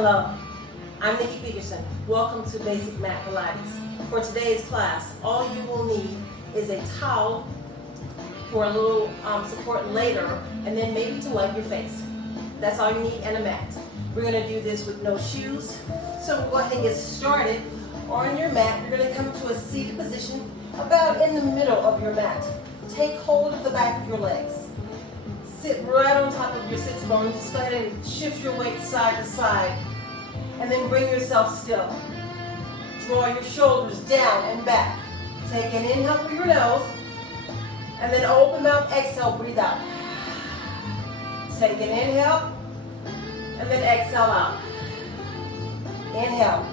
Hello, I'm Nikki Peterson. Welcome to Basic Mat Pilates. For today's class, all you will need is a towel for a little support later, and then maybe to wipe your face. That's all you need, and a mat. We're going to do this with no shoes, so we'll go ahead and get started. On your mat, you're going to come to a seated position about in the middle of your mat. Take hold of the back of your legs. Sit right on top of your sits bone. Just go ahead and shift your weight side to side. And then bring yourself still. Draw your shoulders down and back. Take an inhale through your nose. And then open mouth, exhale, breathe out. Take an inhale. And then exhale out. Inhale.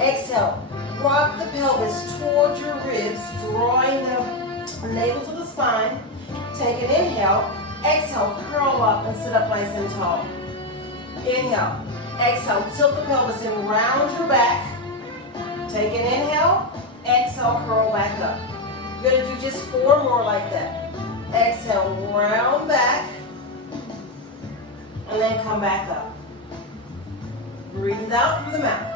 Exhale. Rock the pelvis towards your ribs, drawing the navel to the spine. Take an inhale. Exhale, curl up and sit up nice and tall. Inhale. Exhale, tilt the pelvis and round your back. Take an inhale. Exhale, curl back up. You're going to do just 4 more like that. Exhale, round back. And then come back up. Breathe out through the mouth.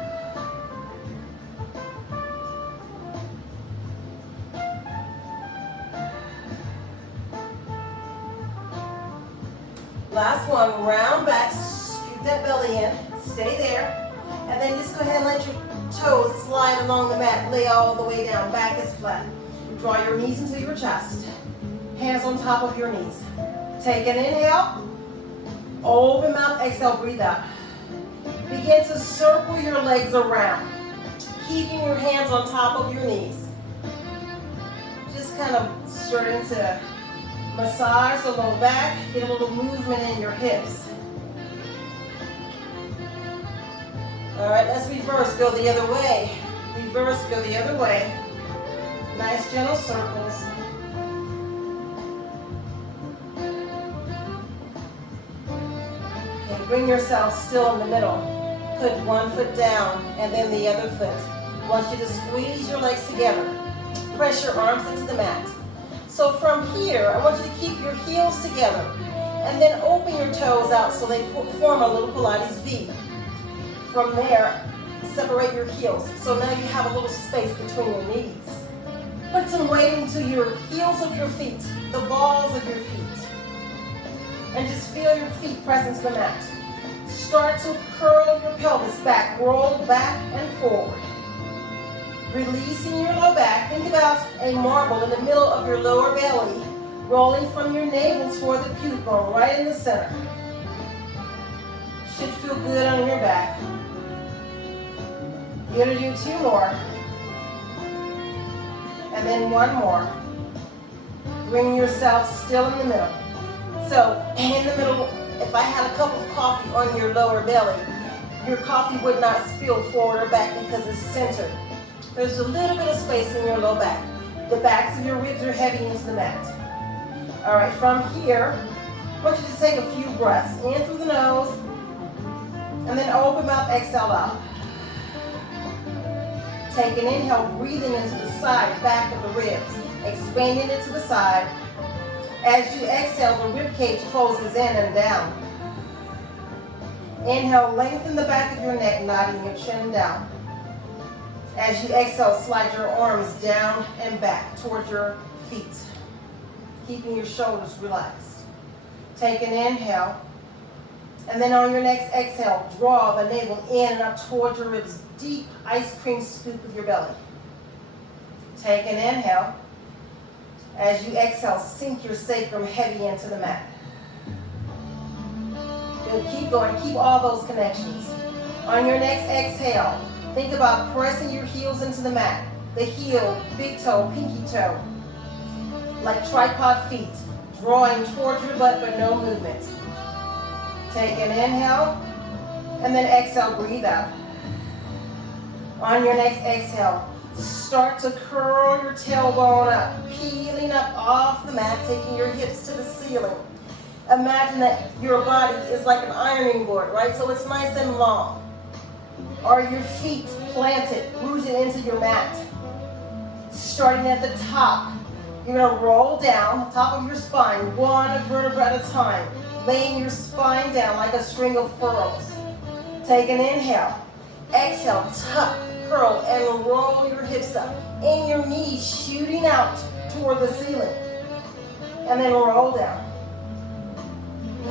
Last one, round back, scoot that belly in, stay there, and then just go ahead and let your toes slide along the mat, lay all the way down, back is flat. Draw your knees into your chest, hands on top of your knees. Take an inhale, open mouth, exhale, breathe out. Begin to circle your legs around, keeping your hands on top of your knees. Just kind of starting to massage the low back, get a little movement in your hips. All right, let's reverse, go the other way. Reverse, go the other way. Nice gentle circles. Okay, bring yourself still in the middle. Put one foot down and then the other foot. I want you to squeeze your legs together. Press your arms into the mat. So from here, I want you to keep your heels together and then open your toes out so they form a little Pilates V. From there, separate your heels. So now you have a little space between your knees. Put some weight into your heels of your feet, the balls of your feet. And just feel your feet press into the mat. Start to curl your pelvis back, roll back and forward. Releasing your low back, think about a marble in the middle of your lower belly, rolling from your navel toward the pubic bone, right in the center. Should feel good on your back. You're going to do 2 more. And then 1 more. Bring yourself still in the middle. So, in the middle, if I had a cup of coffee on your lower belly, your coffee would not spill forward or back because it's centered. There's a little bit of space in your low back. The backs of your ribs are heavy into the mat. All right, from here, I want you to take a few breaths. In through the nose, and then open mouth, exhale out. Take an inhale, breathing into the side, back of the ribs, expanding it to the side. As you exhale, the rib cage closes in and down. Inhale, lengthen the back of your neck, nodding your chin down. As you exhale, slide your arms down and back towards your feet, keeping your shoulders relaxed. Take an inhale, and then on your next exhale, draw the navel in and up towards your ribs, deep ice cream scoop with your belly. Take an inhale. As you exhale, sink your sacrum heavy into the mat. Good, keep going, keep all those connections. On your next exhale, think about pressing your heels into the mat. The heel, big toe, pinky toe. Like tripod feet. Drawing towards your butt but no movement. Take an inhale. And then exhale, breathe out. On your next exhale, start to curl your tailbone up. Peeling up off the mat, taking your hips to the ceiling. Imagine that your body is like an ironing board, right? So it's nice and long. Are your feet planted, rooted into your mat? Starting at the top, you're going to roll down, top of your spine, 1 vertebra at a time, laying your spine down like a string of furrows. Take an inhale. Exhale, tuck, curl, and roll your hips up. And your knees shooting out toward the ceiling. And then roll down.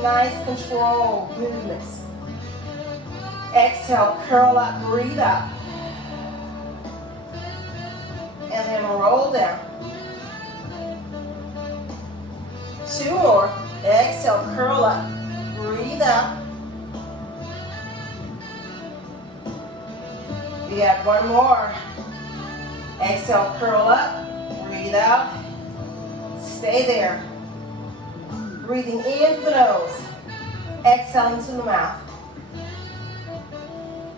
Nice controlled movements. Exhale, curl up, breathe up. And then roll down. 2 more. Exhale, curl up, breathe out. We got 1 more. Exhale, curl up, breathe out. Stay there. Breathing in through the nose. Exhaling to the mouth.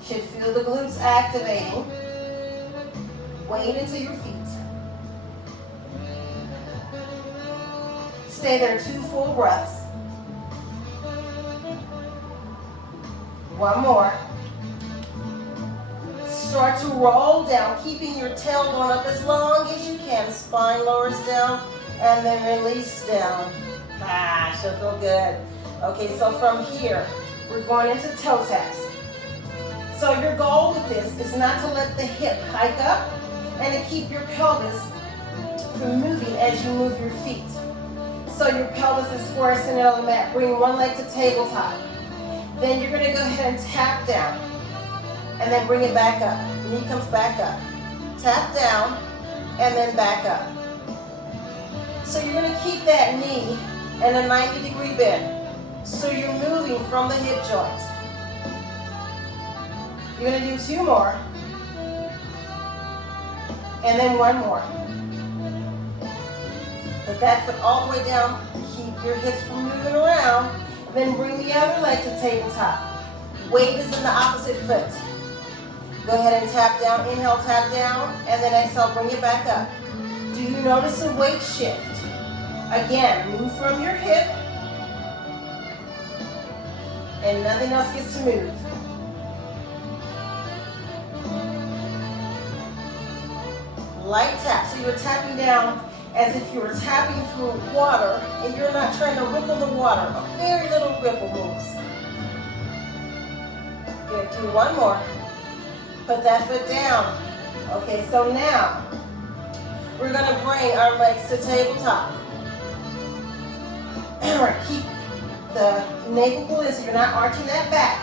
Should feel the glutes activating. Weight into your feet. Stay there 2 full breaths. 1 more. Start to roll down, keeping your tailbone up as long as you can. Spine lowers down, and then release down. Should feel good. Okay, so from here, we're going into toe taps. So your goal with this is not to let the hip hike up and to keep your pelvis from moving as you move your feet. So your pelvis is square centered on the mat. Bring one leg to tabletop. Then you're going to go ahead and tap down. And then bring it back up. Knee comes back up. Tap down and then back up. So you're going to keep that knee in a 90-degree bend. So you're moving from the hip joint. You're going to do 2 more. And then 1 more. Put that foot all the way down. Keep your hips from moving around. Then bring the other leg to tabletop. Weight is in the opposite foot. Go ahead and tap down. Inhale, tap down. And then exhale, bring it back up. Do you notice a weight shift? Again, move from your hip. And nothing else gets to move. Light tap. So you're tapping down as if you were tapping through water and you're not trying to ripple the water. A very little ripple moves. Good. Do 1 more. Put that foot down. Okay, so now we're going to bring our legs to tabletop. Alright, keep the navel pulled in so you're not arching that back.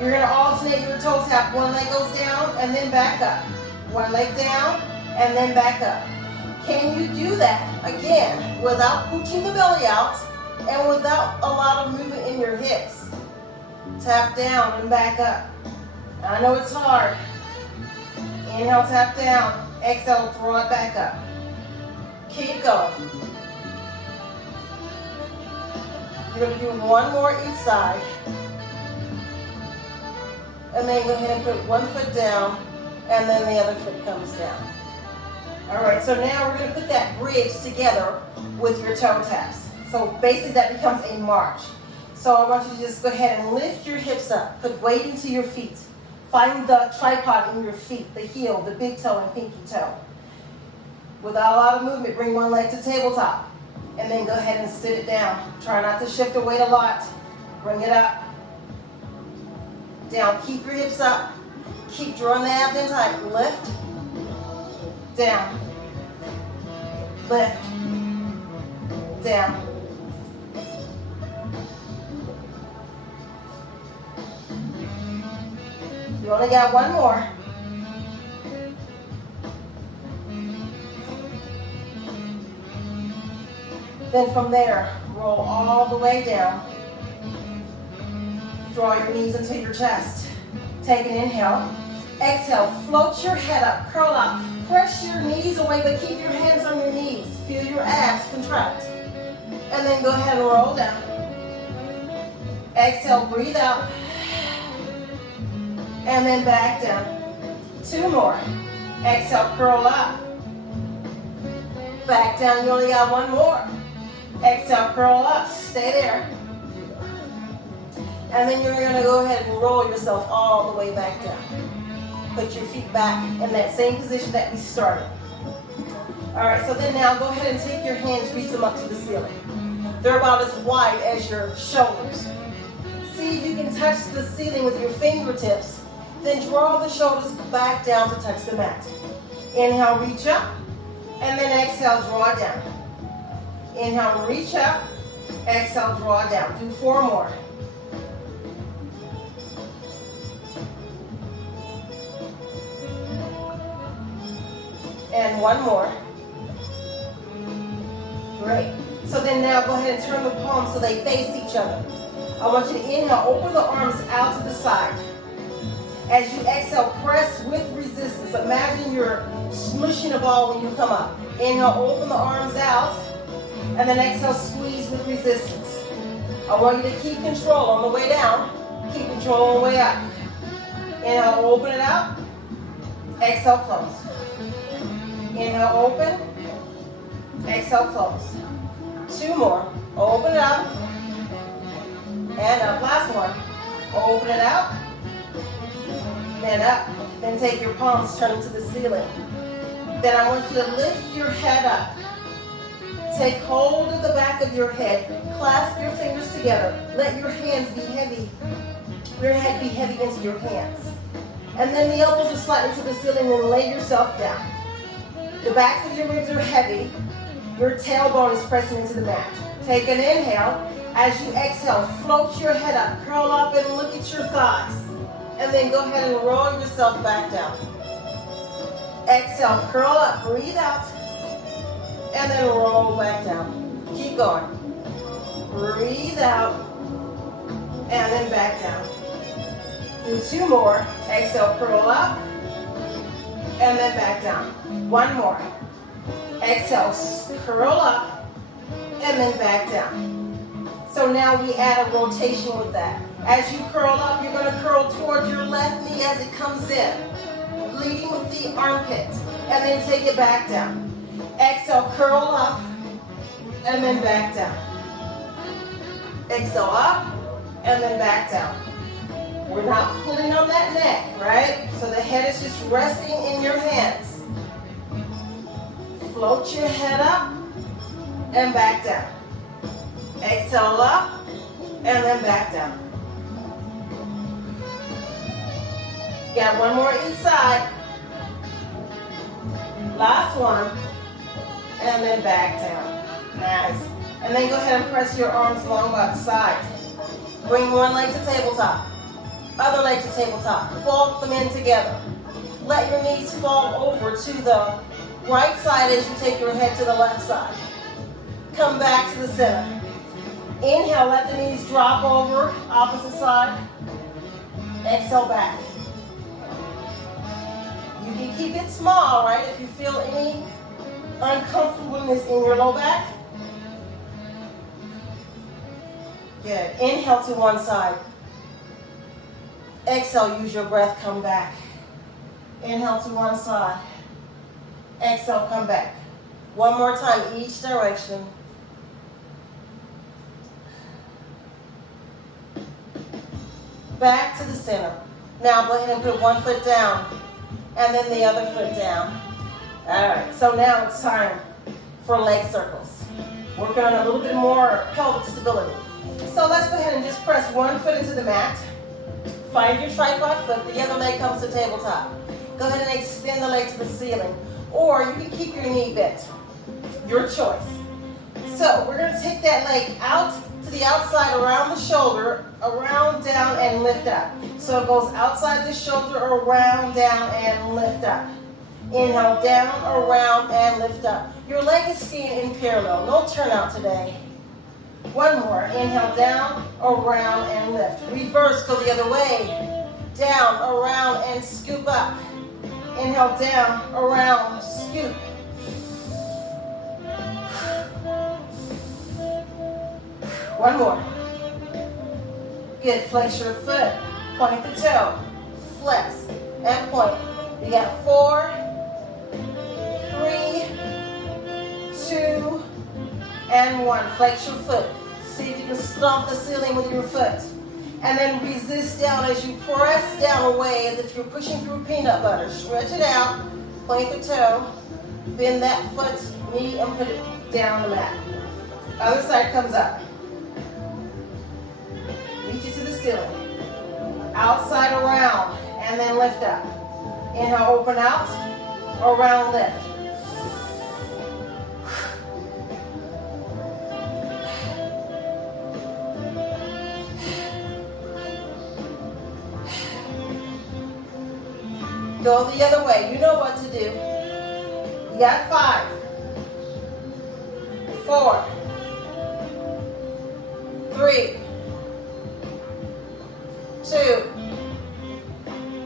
You're going to alternate your toe tap. One leg goes down and then back up. One leg down and then back up. Can you do that, again, without pooching the belly out and without a lot of movement in your hips? Tap down and back up. I know it's hard. Inhale, tap down. Exhale, throw it back up. Keep going. You're going to do 1 more each side. And then go ahead and put 1 foot down, and then the other foot comes down. All right, so now we're going to put that bridge together with your toe taps. So basically that becomes a march. So I want you to just go ahead and lift your hips up. Put weight into your feet. Find the tripod in your feet, the heel, the big toe, and pinky toe. Without a lot of movement, bring one leg to tabletop. And then go ahead and sit it down. Try not to shift the weight a lot. Bring it up. Down. Keep your hips up. Keep drawing the abs in tight. Lift. Down. Lift. Down. You only got 1 more. Then from there, roll all the way down. Draw your knees into your chest. Take an inhale. Exhale, float your head up, curl up. Press your knees away, but keep your hands on your knees. Feel your abs contract. And then go ahead and roll down. Exhale, breathe out. And then back down. 2 more. Exhale, curl up. Back down, you only got 1 more. Exhale, curl up, stay there. And then you're gonna go ahead and roll yourself all the way back down. Put your feet back in that same position that we started. All right, so then now go ahead and take your hands, reach them up to the ceiling. They're about as wide as your shoulders. See See if you can touch the ceiling with your fingertips. Then draw the shoulders back down to touch the mat. Inhale, reach up. And then exhale, draw down. Inhale, reach up. Exhale, draw down. Do 4 more. And 1 more. Great. So then now go ahead and turn the palms so they face each other. I want you to inhale, open the arms out to the side. As you exhale, press with resistance. Imagine you're smushing a ball when you come up. Inhale, open the arms out. And then exhale, squeeze with resistance. I want you to keep control on the way down. Keep control on the way up. Inhale, open it up. Exhale, close. Inhale, open. Exhale, close. 2 more. Open it up. And up. Last one. Open it up. Then up. Then take your palms, turn them to the ceiling. Then I want you to lift your head up. Take hold of the back of your head. Clasp your fingers together. Let your hands be heavy. Your head be heavy into your hands. And then the elbows are slightly to the ceiling and lay yourself down. The backs of your ribs are heavy. Your tailbone is pressing into the mat. Take an inhale. As you exhale, float your head up. Curl up and look at your thighs. And then go ahead and roll yourself back down. Exhale, curl up, breathe out. And then roll back down. Keep going. Breathe out. And then back down. Do 2 more. Exhale, curl up. And then back down. 1 more. Exhale, curl up. And then back down. So now we add a rotation with that. As you curl up, you're going to curl towards your left knee as it comes in, leading with the armpit, and then take it back down. Exhale, curl up, and then back down. Exhale up, and then back down. We're not pulling on that neck, right? So the head is just resting in your hands. Float your head up, and back down. Exhale up, and then back down. Got 1 more each side. Last one. And then back down. Nice. And then go ahead and press your arms long by the side. Bring one leg to tabletop. Other leg to tabletop. Walk them in together. Let your knees fall over to the right side as you take your head to the left side. Come back to the center. Inhale, let the knees drop over, opposite side. Exhale back. You can keep it small, right? If you feel any uncomfortableness in your low back. Good. Inhale to one side. Exhale, use your breath, come back. Inhale to one side. Exhale, come back. 1 more time, each direction. Back to the center. Now go ahead and put 1 foot down and then the other foot down. All right, so now it's time for leg circles. Working on a little bit more pelvic stability. So let's go ahead and just press 1 foot into the mat. Find your tripod foot, the other leg comes to tabletop. Go ahead and extend the leg to the ceiling. Or you can keep your knee bent. Your choice. So we're going to take that leg out to the outside, around the shoulder, around, down, and lift up. So it goes outside the shoulder, around, down, and lift up. Inhale, down, around, and lift up. Your leg is staying in parallel. No turnout today. 1 more. Inhale, down, around, and lift. Reverse, go the other way. Down, around, and scoop up. Inhale, down, around, scoop. One more. Good. Flex your foot. Point the toe. Flex and point. You got 4, 3, 2, and 1. Flex your foot. See if you can stomp the ceiling with your foot. And then resist down as you press down away as if you're pushing through peanut butter. Stretch it out. Point the toe. Bend that foot, knee, and put it down the mat. Other side comes up. Reach it to the ceiling. Outside around, and then lift up. Inhale, open out, around, lift. Go the other way. You know what to do. You got 5, 4, 3, 2,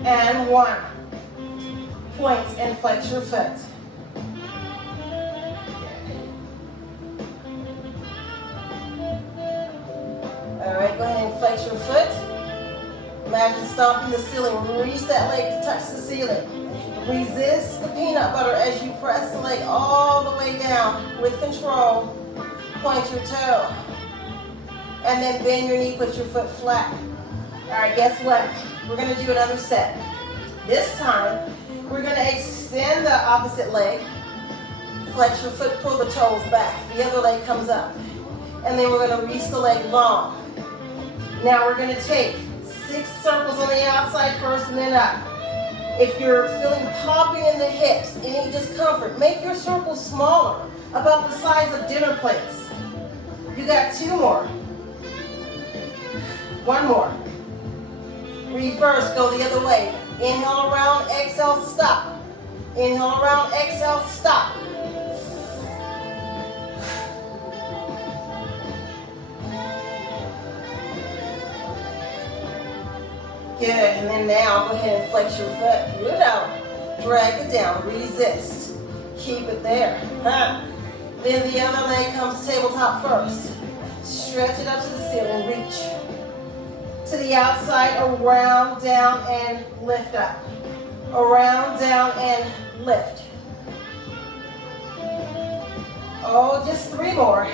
and 1. Points and flex your foot. All right, go ahead and flex your foot. Imagine stomping the ceiling. Reach that leg to touch the ceiling. Resist the peanut butter as you press the leg all the way down with control. Point your toe. And then bend your knee, put your foot flat. All right, guess what? We're going to do another set. This time, we're going to extend the opposite leg. Flex your foot, pull the toes back. The other leg comes up. And then we're going to reach the leg long. Now we're going to take 6 circles on the outside first and then up. If you're feeling popping in the hips, any discomfort, make your circles smaller, about the size of dinner plates. You got 2 more. 1 more. Reverse, go the other way. Inhale around, exhale, stop. Inhale around, exhale, stop. Good, and then now go ahead and flex your foot. Good out. Drag it down, resist. Keep it there. Then the other leg comes tabletop first. Stretch it up to the ceiling, reach. To the outside, around, down, and lift up. Around, down, and lift. Oh, just 3 more.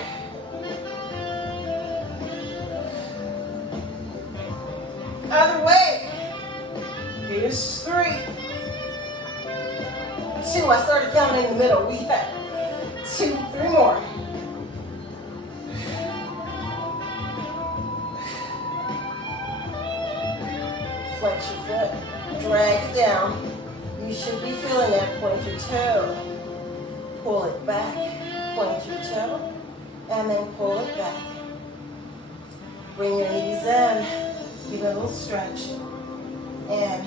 Other way. Here's 3. 2. I started counting in the middle. We had 2, 3 more. Flex your foot. Drag it down. You should be feeling that. Point your toe. Pull it back. Point your toe. And then pull it back. Bring your knees in. Give it a little stretch. And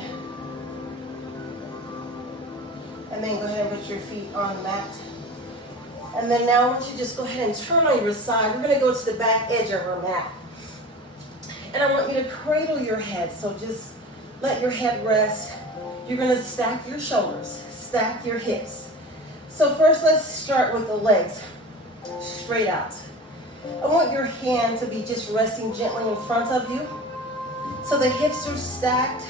then go ahead and put your feet on the mat. And then now I want you to just go ahead and turn on your side. We're going to go to the back edge of our mat. And I want you to cradle your head. So just let your head rest. You're going to stack your shoulders. Stack your hips. So first let's start with the legs. Straight out. I want your hand to be just resting gently in front of you. So the hips are stacked,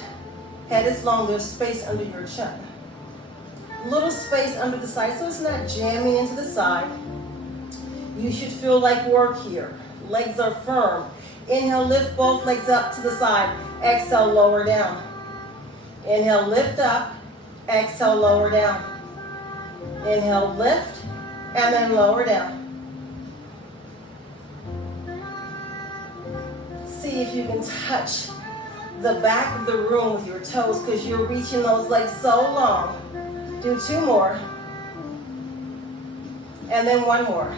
head is long, there's space under your chin. Little space under the side, so it's not jamming into the side. You should feel like work here. Legs are firm. Inhale, lift both legs up to the side. Exhale, lower down. Inhale, lift up. Exhale, lower down. Inhale, lift, and then lower down. See if you can touch the back of the room with your toes because you're reaching those legs so long. Do 2 more. And then 1 more.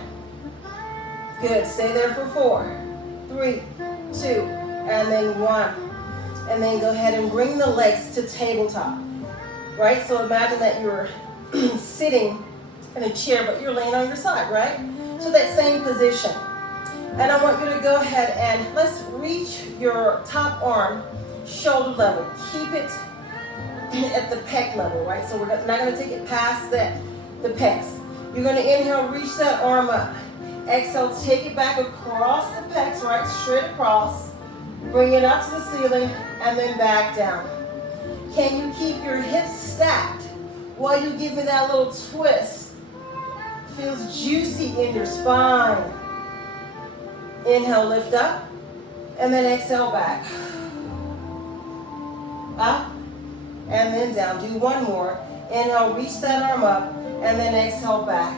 Good. Stay there for 4, 3, 2, and then 1. And then go ahead and bring the legs to tabletop. Right? So imagine that you're sitting in a chair, but you're laying on your side, right? So that same position. And I want you to go ahead and let's reach your top arm shoulder level. Keep it at the pec level, right? So we're not going to take it past the pecs. You're going to inhale, reach that arm up. Exhale, take it back across the pecs, right? Straight across. Bring it up to the ceiling and then back down. Can you keep your hips stacked while you give me that little twist? Feels juicy in your spine. Inhale, lift up, and then exhale back. Up, and then down. Do 1 more. Inhale, reach that arm up, and then exhale back.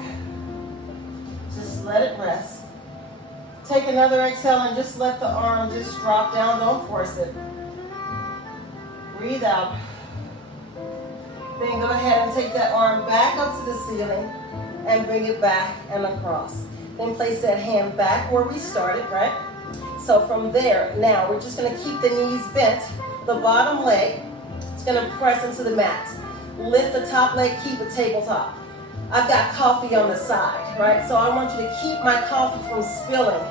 Just let it rest. Take another exhale and just let the arm just drop down. Don't force it. Breathe out. Then go ahead and take that arm back up to the ceiling and bring it back and across. Then place that hand back where we started, right? So from there, now we're just gonna keep the knees bent. The bottom leg is gonna press into the mat. Lift the top leg, keep it tabletop. I've got coffee on the side, right? So I want you to keep my coffee from spilling.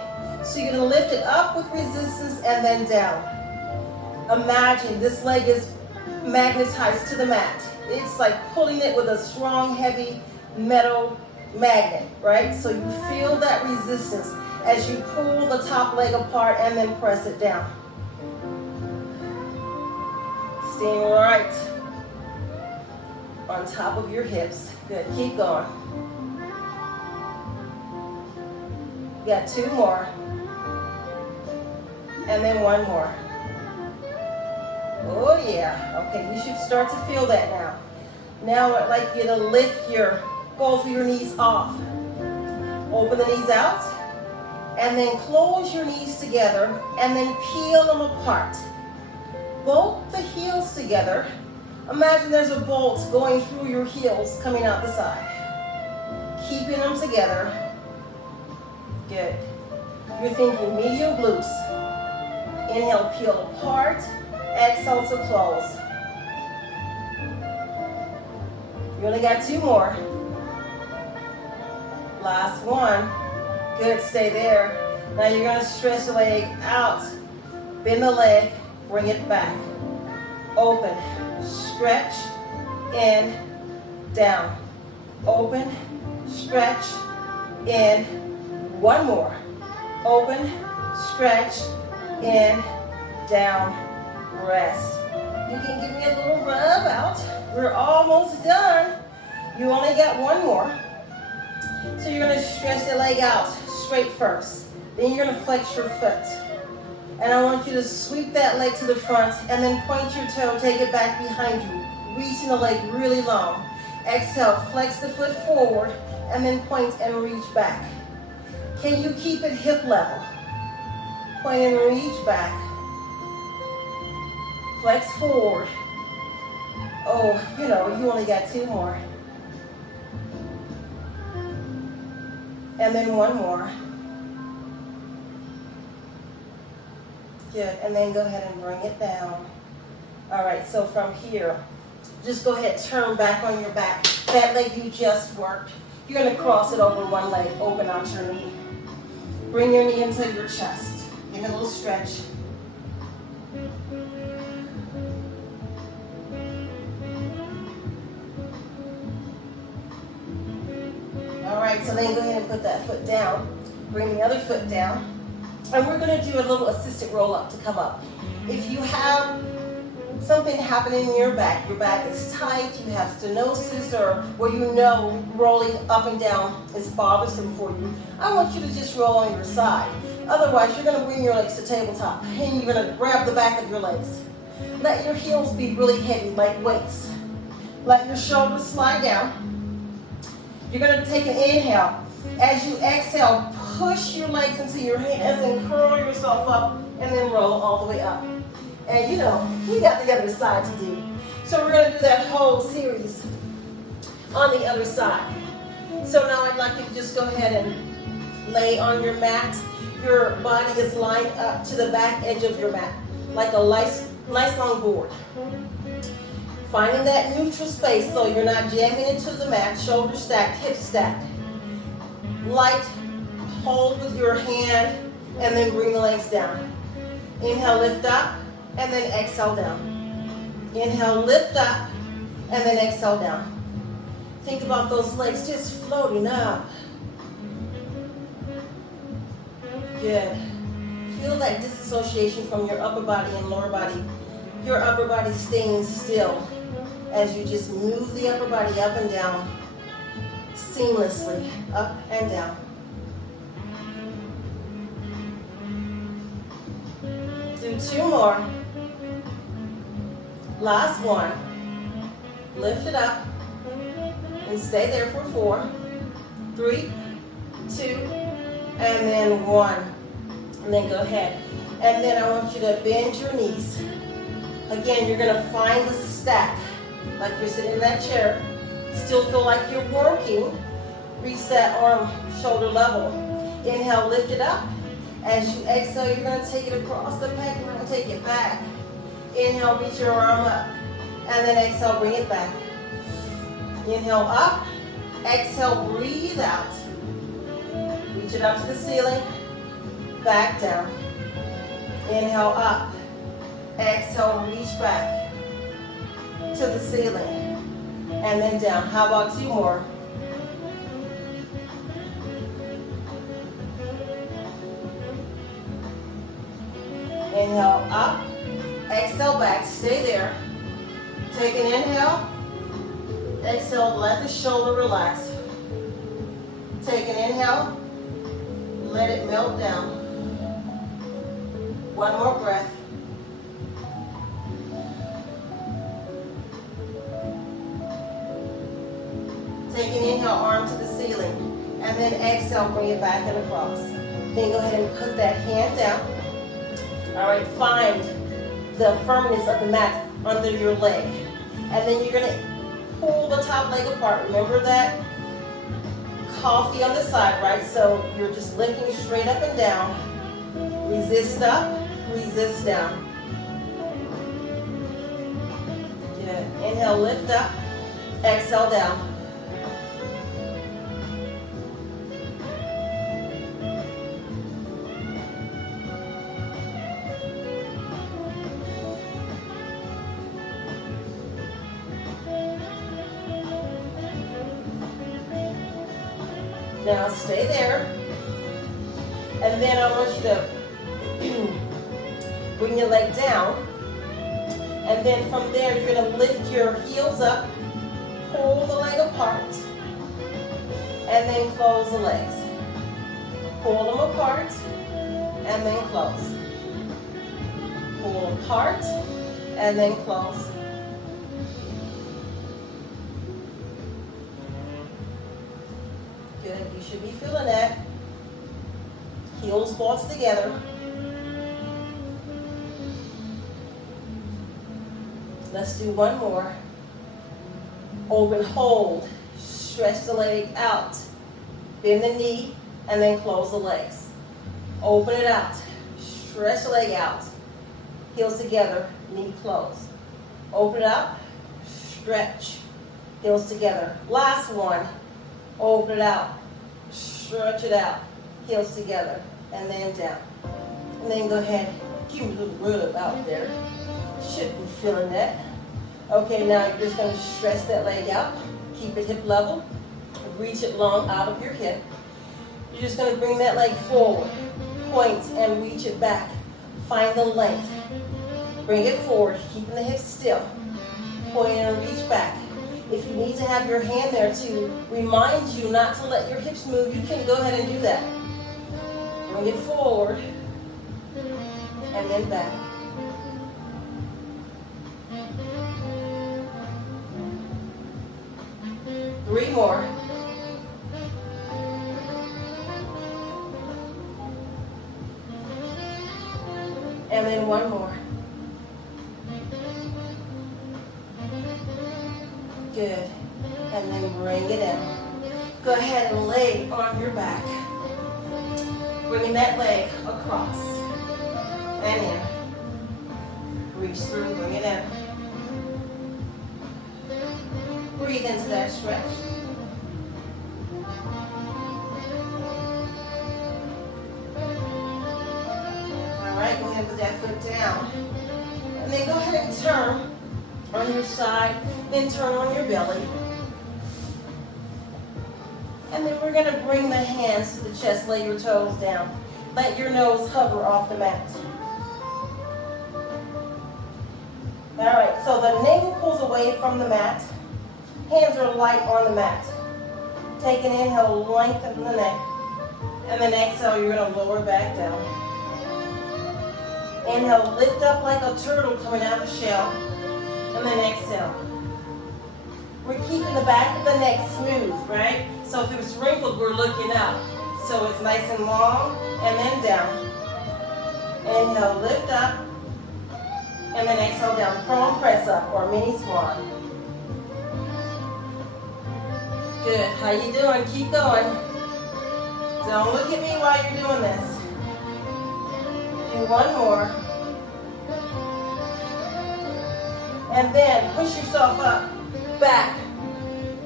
So you're gonna lift it up with resistance and then down. Imagine this leg is magnetized to the mat. It's like pulling it with a strong, heavy metal magnet, right? So you feel that resistance as you pull the top leg apart and then press it down. Staying right on top of your hips. Good, keep going. You got 2 more. And then 1 more. Oh yeah, okay, you should start to feel that now. Now I'd like you to lift both of your knees off. Open the knees out, and then close your knees together, and then peel them apart. Bolt the heels together. Imagine there's a bolt going through your heels coming out the side. Keeping them together. Good. You're thinking medial glutes. Inhale, peel apart. Exhale to close. You only got 2 more. Last one. Good, stay there. Now you're gonna stretch the leg out. Bend the leg, bring it back. Open, stretch, in, down. Open, stretch, in. 1 more. Open, stretch, in, down. Rest. You can give me a little rub out. We're almost done. You only got 1 more. So you're going to stretch the leg out straight first. Then you're going to flex your foot. And I want you to sweep that leg to the front and then point your toe, take it back behind you, reaching the leg really long. Exhale, flex the foot forward and then point and reach back. Can you keep it hip level? Point and reach back. Flex forward. Oh, you only got 2 more. And then 1 more. Good, and then go ahead and bring it down. All right, so from here, just go ahead, turn back on your back. That leg you just worked, you're gonna cross it over one leg, open out your knee. Bring your knee into your chest. Give it a little stretch. All right, so then go ahead and put that foot down. Bring the other foot down. And we're going to do a little assisted roll up to come up. If you have something happening in your back is tight, you have stenosis, or where rolling up and down is bothersome for you, I want you to just roll on your side. Otherwise, you're going to bring your legs to tabletop and you're going to grab the back of your legs. Let your heels be really heavy, like weights. Let your shoulders slide down. You're going to take an inhale. As you exhale, push your legs into your hands and curl yourself up and then roll all the way up. And we got the other side to do. So we're going to do that whole series on the other side. So now I'd like you to just go ahead and lay on your mat. Your body is lined up to the back edge of your mat, like a nice long board. Finding that neutral space so you're not jamming into the mat, shoulders stacked, hips stacked. Light hold with your hand and then bring the legs down. Inhale, lift up, and then exhale down. Inhale, lift up, and then exhale down. Think about those legs just floating up. Good. Feel that disassociation from your upper body and lower body. Your upper body staying still as you just move the upper body up and down seamlessly, up and down. Do 2 more. Last one. Lift it up and stay there for 4, 3, 2, and then 1. And then go ahead. And then I want you to bend your knees. Again, you're gonna find the stack, like you're sitting in that chair. Still feel like you're working. Reach that arm shoulder level. Inhale, lift it up. As you exhale, you're gonna take it across the back. You're gonna take it back. Inhale, reach your arm up. And then exhale, bring it back. Inhale up. Exhale, breathe out. Reach it up to the ceiling. Back down. Inhale up. Exhale, reach back to the ceiling. And then down. How about two more? Inhale up. Exhale back. Stay there. Take an inhale. Exhale, let the shoulder relax. Take an inhale. Let it melt down. One more breath. Take an inhale, arm to the ceiling. And then exhale, bring it back and across. Then go ahead and put that hand down. All right, find the firmness of the mat under your leg. And then you're gonna pull the top leg apart. Remember that coffee on the side, right? So you're just lifting straight up and down. Resist up, resist down. Good. Inhale, lift up. Exhale, down. Now stay there. And then I want you to bring your leg down. And then from there, you're going to lift your heels up, pull the leg apart, and then close the legs. Pull them apart, and then close. Pull apart, and then close. Good, you should be feeling that. Heels ball together. Let's do one more. Open, hold, stretch the leg out. Bend the knee, and then close the legs. Open it out, stretch the leg out. Heels together, knee closed. Open it up, stretch, heels together. Last one. Open it out, stretch it out, heels together, and then down. And then go ahead, give me a little rub out there. Should be feeling that. Okay, now you're just going to stretch that leg out. Keep it hip level. Reach it long out of your hip. You're just going to bring that leg forward, point, and reach it back. Find the length. Bring it forward, keeping the hips still. Point and reach back. If you need to have your hand there to remind you not to let your hips move, you can go ahead and do that. Bring it forward, and then back. Three more. And then one more. Good. And then bring it in. Go ahead and lay on your back. Bringing that leg across. And in. Reach through, bring it in. Breathe into that stretch. All right, go ahead and put that foot down. And then go ahead and turn on your side, then turn on your belly. And then we're going to bring the hands to the chest, lay your toes down. Let your nose hover off the mat. All right, so the navel pulls away from the mat. Hands are light on the mat. Take an inhale, lengthen the neck. And then exhale, you're going to lower back down. Inhale, lift up like a turtle coming out of the shell. And then exhale. We're keeping the back of the neck smooth, right? So if it was wrinkled, we're looking up. So it's nice and long, and then down. Inhale, lift up. And then exhale down, prone press up or mini swan. Good, how you doing? Keep going. Don't look at me while you're doing this. Do one more. And then push yourself up, back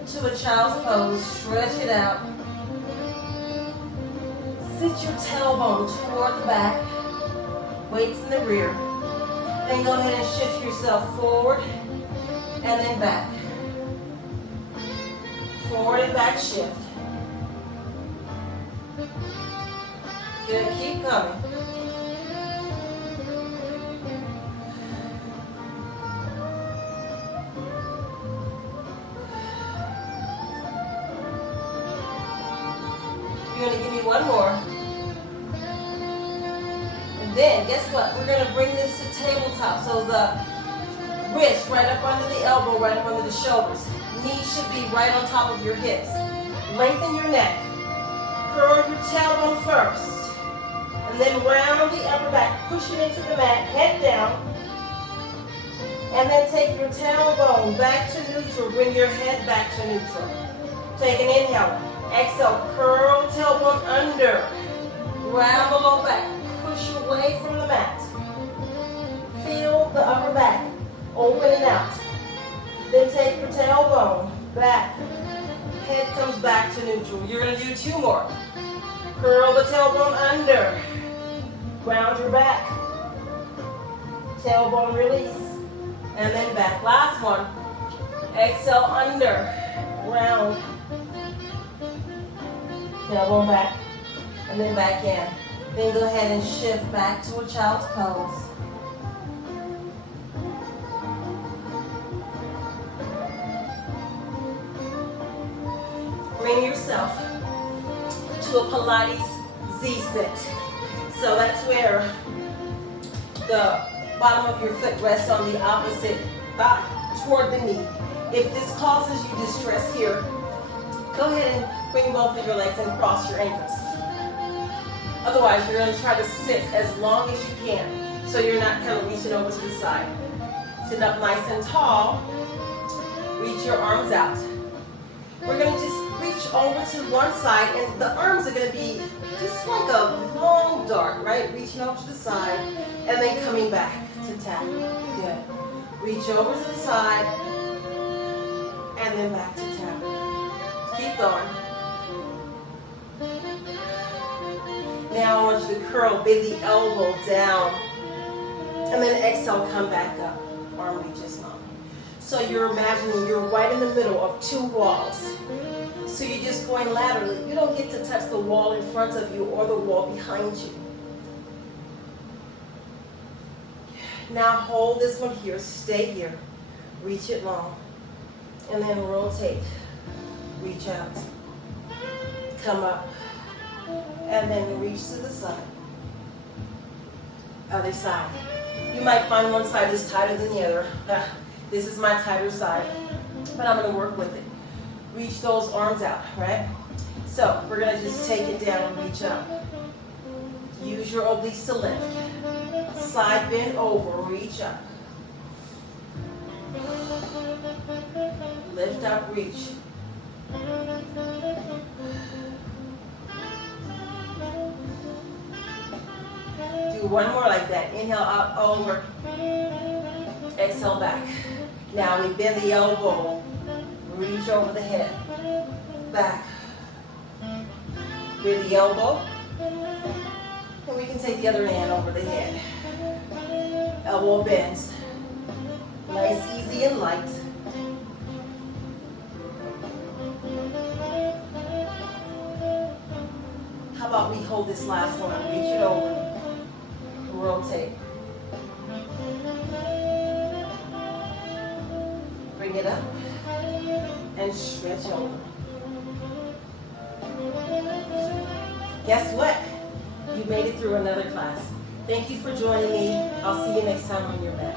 to a child's pose. Stretch it out. Sit your tailbone toward the back. Weights in the rear. Then go ahead and shift yourself forward and then back. Forward and back shift. Good, keep coming. You're going to give me one more. And then, guess what? We're going to bring this to tabletop. So the wrist right up under the elbow, right up under the shoulders. Knees should be right on top of your hips. Lengthen your neck. Curl your tailbone first. And then round the upper back. Push it into the mat. Head down. And then take your tailbone back to neutral. Bring your head back to neutral. Take an inhale. Exhale. Curl tailbone under. Round the low back. Push away from the mat. Feel the upper back. Open and out. Then take your tailbone back. Head comes back to neutral. You're going to do two more. Curl the tailbone under. Ground your back. Tailbone release. And then back. Last one. Exhale under. Round. Tailbone back. And then back in. Then go ahead and shift back to a child's pose. Bring yourself to a Pilates Z-sit. So that's where the bottom of your foot rests on the opposite thigh, toward the knee. If this causes you distress here, go ahead and bring both of your legs and cross your ankles. Otherwise, you're going to try to sit as long as you can, so you're not kind of reaching over to the side. Sit up nice and tall. Reach your arms out. We're going to just reach over to one side, and the arms are going to be just like a long dart, right? Reaching over to the side, and then coming back to tap. Good. Reach over to the side, and then back to tap. Keep going. Now I want you to curl, bend the elbow down, and then exhale, come back up. Arm reaches long. So you're imagining you're right in the middle of two walls. So you're just going laterally. You don't get to touch the wall in front of you or the wall behind you. Now hold this one here. Stay here. Reach it long. And then rotate. Reach out. Come up. And then reach to the side. Other side. You might find one side is tighter than the other. This is my tighter side, but I'm going to work with it. Reach those arms out, right? So we're going to just take it down and reach up. Use your obliques to lift. Side bend over, reach up. Lift up, reach. Do one more like that. Inhale up, over. Exhale back. Now we bend the elbow. Reach over the head. Back. Bend the elbow. And we can take the other hand over the head. Elbow bends. Nice, easy, and light. How about we hold this last one? Reach it over. Rotate. Bring it up. And stretch over. Guess what? You made it through another class. Thank you for joining me. I'll see you next time on your mat.